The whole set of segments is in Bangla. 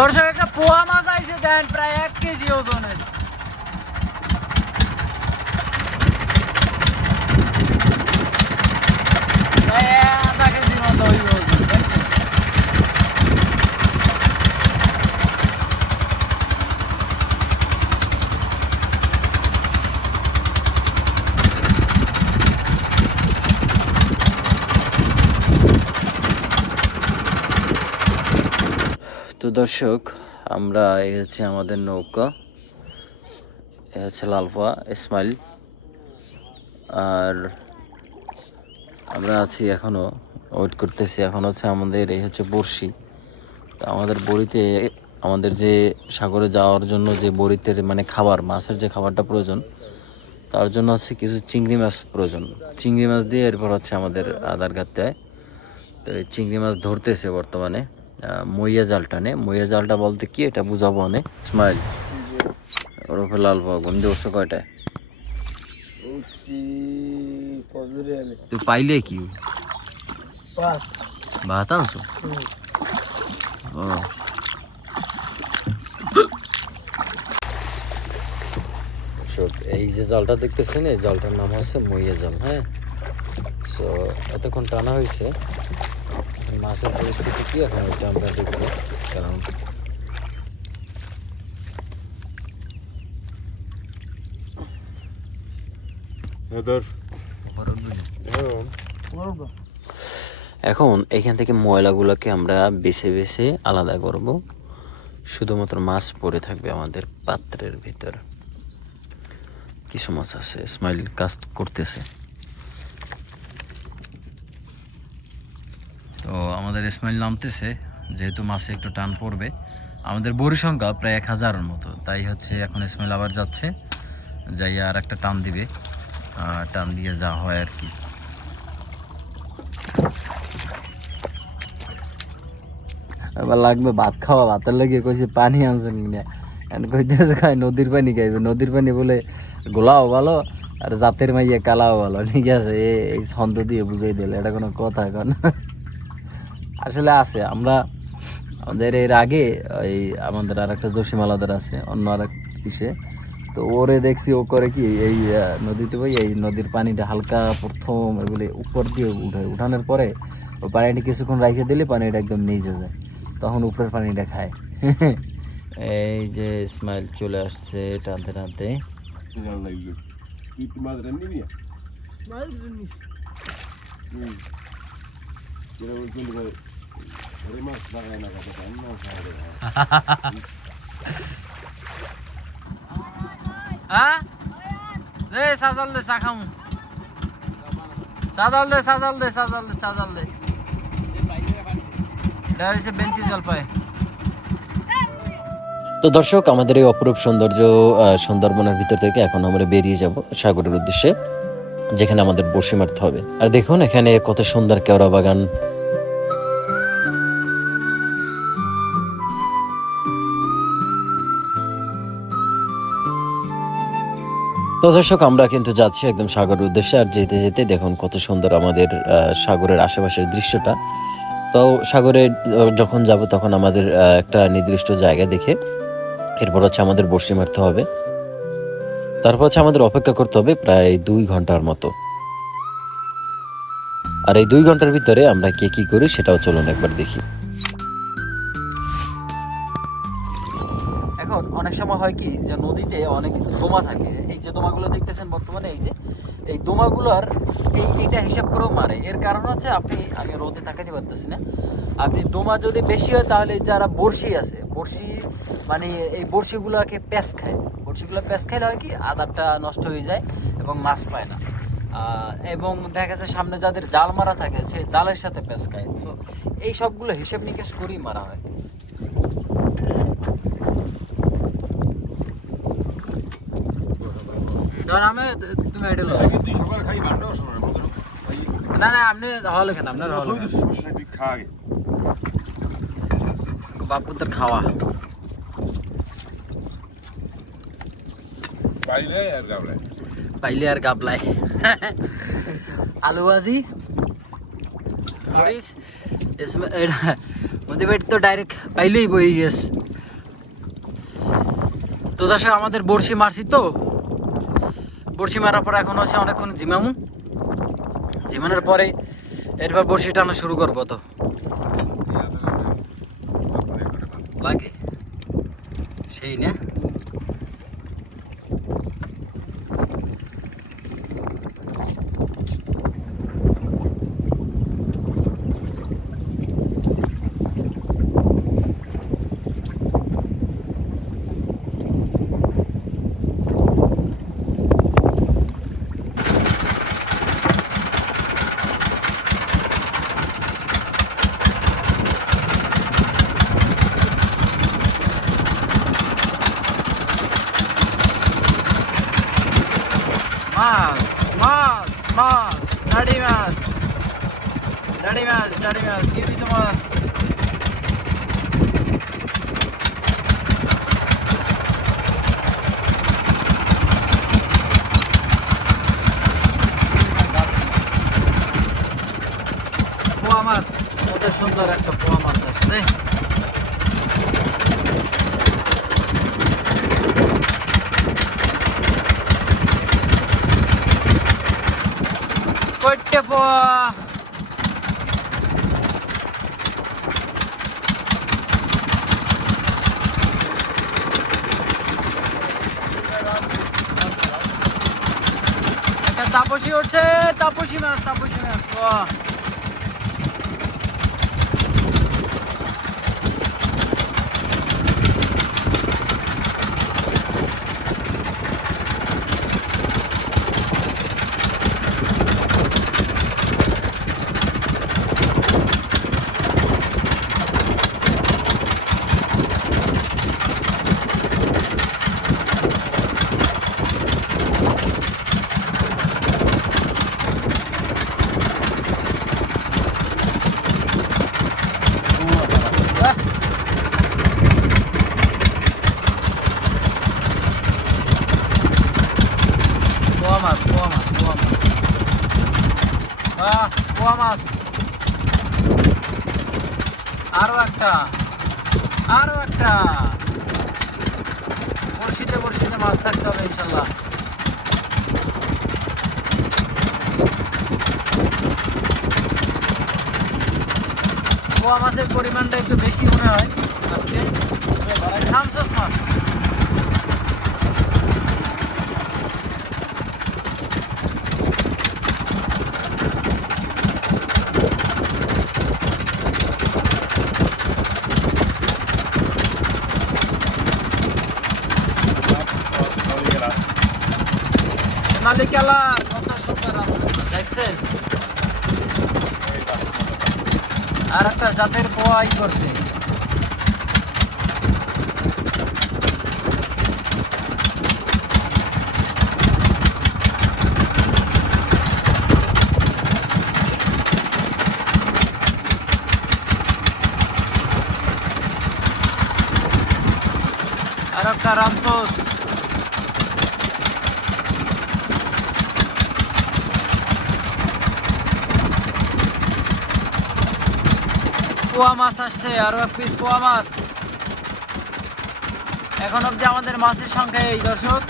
দর্শক একটা পোয়া মাছ আইছে দেন প্রায় 1 কেজি ওজনের। প্রায় আধা কেজির মতো হইবে ওজন, দেখছেন? তো দর্শক আমরা এই হচ্ছে আমাদের নৌকা, এ হচ্ছে লালফা ইসমাইল, আর আমরা আছি এখনো ওয়েট করতেছি। এখন হচ্ছে আমাদের এই হচ্ছে বড়শি। তো আমাদের বড়িতে আমাদের যে সাগরে যাওয়ার জন্য যে বড়িতে মানে খাবার, মাছের যে খাবারটা প্রয়োজন, তার জন্য হচ্ছে কিছু চিংড়ি মাছ প্রয়োজন। চিংড়ি মাছ দিয়ে এরপর হচ্ছে আমাদের আদার ঘাটতে হয়। তো এই চিংড়ি মাছ ধরতেছে বর্তমানে মইয়া জাল টানে। মইয়া জালটা বলতে কি এটা বুঝাবো অনেক। ইসমাইল ওরফে লাল ভগবান দোষ কয়টায় তুই পাইলে কি ভাত আনছো? ও এই যে জলটা দেখতেছেন, এই জলটার নাম হচ্ছে মইয়া জল। হ্যাঁ, সো এতক্ষণ টানা হয়েছে। মাছের পরিস্থিতি কি এখন ওইটা আমরা দেখবো, কারণ এখন এখান থেকে ময়লাগুলোকে আমরা বেছে বেছে আলাদা করব। শুধুমাত্র মাছ পড়ে থাকবে আমাদের পাত্রের ভিতর। কিছু মাছ আছে, স্মাইল কাজ করতেছে। তো আমাদের স্মাইল নামতেছে, যেহেতু মাছে একটু টান পড়বে। আমাদের বড়ি সংখ্যা প্রায় 1000-এর মতো, তাই হচ্ছে এখন স্মাইল আবার যাচ্ছে, যাই আর একটা টান দিবে, টান দিয়ে যা হয় আর কি। আবার লাগবে ভাত খাওয়া, ভাতের লেগে কইছে পানি আনছেন কিনা, কইতেছে খাই নদীর পানি খাইবে। নদীর পানি বলে গোলাও ভালো আর জাতের মাইয়া কালাও ভালো, ঠিক আছে? এই ছন্দ দিয়ে বুঝাই দিলে, এটা কোনো কথা এখন? আসলে আছে, আমরা আমাদের এর আগে ওই আমাদের আর একটা জসিমালাদের আছে অন্য আর এক কিসে, তো ওরে দেখছি ও করে কি এই নদীতে বই এই নদীর পানিটা হালকা প্রথম এগুলি উপর দিয়ে উঠানোর পরে ও পানিটা কিছুক্ষণ রাখে দিলে পানিটা একদম নিচে যায়, তখন উপরের পানিটা খায়। এই যে স্মাইল চলে আসছে টানতে টানতে। হ্যাঁ দে সাজাল দে, চা খামু। সাজাল দে সাজাল দে সাজাল দে সাজাল দে। এটা হচ্ছে বেন্তি জলপাই। তো দর্শক, আমাদের এই অপরূপ সৌন্দর্য সুন্দরবনের ভিতর থেকে এখন আমরা বেরিয়ে যাব সাগরের উদ্দেশ্যে, যেখানে আমাদের বড়শি মারতে হবে। আর দেখুন এখানে কত সুন্দর কেওড়া বাগান। তো দর্শক, আমরা কিন্তু যাচ্ছি একদম সাগরের উদ্দেশ্যে। আর যেতে যেতে দেখুন কত সুন্দর আমাদের সাগরের আশেপাশের দৃশ্যটা। তো সাগরে যখন যাব তখন আমাদের একটা নির্দিষ্ট জায়গা দেখে এরপর হচ্ছে আমাদের বড়শি মারতে হবে। তারপর হচ্ছে আমাদের অপেক্ষা করতে হবে প্রায় 2 ঘন্টার মতো। আর এই 2 ঘন্টার ভিতরে আমরা কে কি করি সেটাও চলুন একবার দেখি। এখন অনেক সময় হয় কি যে নদীতে অনেক দোমা থাকে, এই যে দোমাগুলো দেখতেছেন বর্তমানে, এই যে এই দোমাগুলোর এইটা হিসাব করেও মারে। এর কারণ হচ্ছে আমি রোদে তাকাতে পারতেছি না, আপনি দোমা যদি বেশি হয় তাহলে যারা বড়শি আছে, বড়শি মানে এই বড়শিগুলোকে প্যাঁচ খায়। বড়শিগুলো প্যাঁচ খাইলে হয় কি আদারটা নষ্ট হয়ে যায় এবং মাছ পায় না। এবং দেখা যাচ্ছে সামনে যাদের জাল মারা থাকে সেই জালের সাথে প্যাঁচ খায়। তো এই সবগুলো হিসেব নিকেশ করেই মারা হয়। তুমি না না আপনি হল এখানে আপনার হল বাপুদের খাওয়া পাইলে আর গাবলাই আলু ভাজি মরিচ নদী বাইট তো ডাইরেক্ট পাইলেই বই গেছে। তো দর্শক আমাদের বড়শি মারছি, তো বড়শি মারার পর এখন হচ্ছে অনেকক্ষণ জিমামু, জিমানোর পরে এরপর বড়শি টানা শুরু করবো। তো লাগে সেই না মাছ মাছ মাছ দাড়ি মাছ দাড়ি মাছ দাড়ি মাছ জীবিত মাছ। পোয়া মাছ, কত সুন্দর একটা পোয়া মাছ আসছে। কয়টা পোয়া? একটা তাপসী উঠছে, তাপসী মাছ, তাপসী মাছ। পোয়া মাছ, পোয়া মাছ, পোয়া মাছ, পোয়া মাছ। আরো একটা, আরো একটা। বড়শিতে বড়শিতে মাছ থাকতে হবে ইনশাল্লাহ। পোয়া মাছের পরিমাণটা একটু বেশি মনে হয় আজকে। রামসস মাছ, সোনালি কালার, কত সুন্দর রামসস মাছ দেখছেন। আর একটা জাতের পোয়াই করছে। আর একটা রামসস। পোয়া মাছ আসছে, আরো এক পিস পোয়া মাছ। এখন অব্দি আমাদের মাছের সংখ্যা এই দর্শক।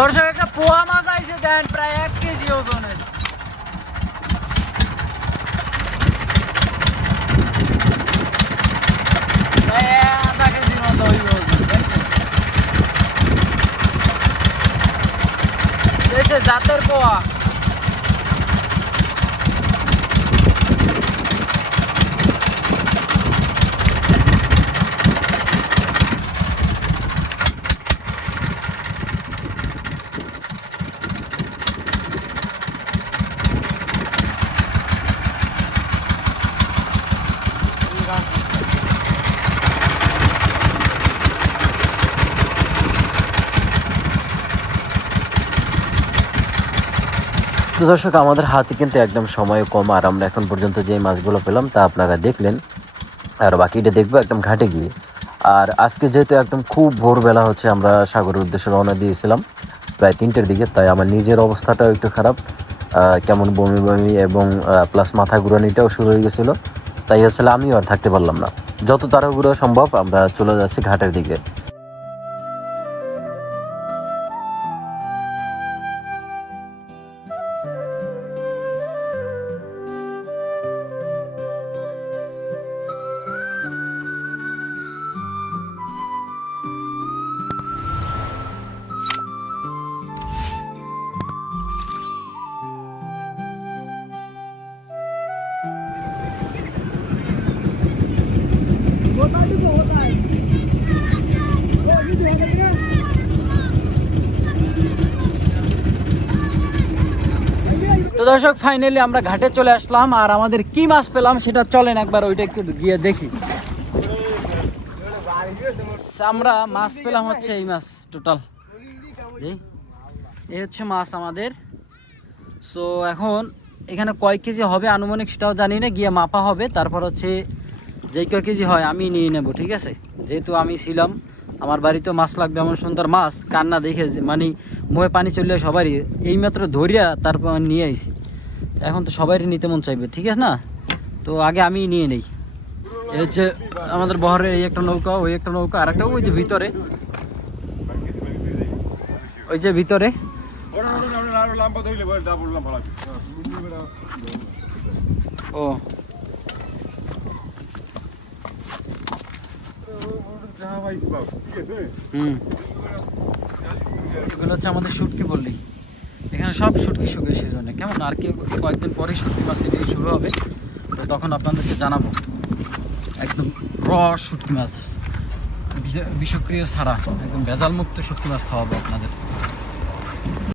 দর্শক একটা পোয়া মাছ আইছে, দেন প্রায় 1 কেজি ওজনের। জলের কোয়া। তো দর্শক, আমাদের হাতে কিন্তু একদম সময় কম, আর আমরা এখন পর্যন্ত যে মাছগুলো পেলাম তা আপনারা দেখলেন, আর বাকিটা দেখবো একদম ঘাটে গিয়ে। আর আজকে যেহেতু একদম খুব ভোরবেলা হচ্ছে, আমরা সাগরের উদ্দেশ্যে রওনা দিয়েছিলাম প্রায় 3টের দিকে, তাই আমার নিজের অবস্থাটাও একটু খারাপ, কেমন বমি বমি এবং প্লাস মাথা ঘুরানিটাও শুরু হয়ে গেছিলো। তাই আসলে আমিও আর থাকতে পারলাম না, যত তাড়াহুড়ো সম্ভব আমরা চলে যাচ্ছি ঘাটের দিকে। তো দর্শক, ফাইনালি আমরা ঘাটে চলে আসলাম, আর আমাদের কি মাছ পেলাম সেটা চলেন একবার ওইটা একটু গিয়ে দেখি। আমরা মাছ পেলাম হচ্ছে এই মাছ, টোটাল এই হচ্ছে মাছ আমাদের। সো এখন এখানে কয় কেজি হবে আনুমানিক সেটাও জানি না, গিয়ে মাপা হবে, তারপর হচ্ছে যেই কয় কেজি হয় আমি নিয়ে নেব, ঠিক আছে। যেহেতু আমি ছিলাম, আমার বাড়িতেও মাছ লাগবে, এমন সুন্দর মাছ কান্না দেখে মানে মুখে পানি চললে সবারই, এইমাত্র ধরিয়া তারপর নিয়ে আইছি, এখন তো সবারই নিতে মন চাইবে, ঠিক আছে না। তো আগে আমি নিয়ে নেই। এই হচ্ছে আমাদের বহরের এই একটা নৌকা, ওই একটা নৌকা, আর একটা ওই যে ভিতরে, ওই যে ভিতরে। ও এগুলো হচ্ছে আমাদের শুটকি বললি, এখানে সব শুটকি শুকিয়ে সিজনে, কেমন আর কি কয়েকদিন পরে শুটকি মাছ এটি শুরু হবে, তো তখন আপনাদেরকে জানাবো। একদম শুটকি মাছ, বিষক্রিয়া ছাড়া একদম ভেজাল মুক্ত শুটকি মাছ খাওয়াবো আপনাদের।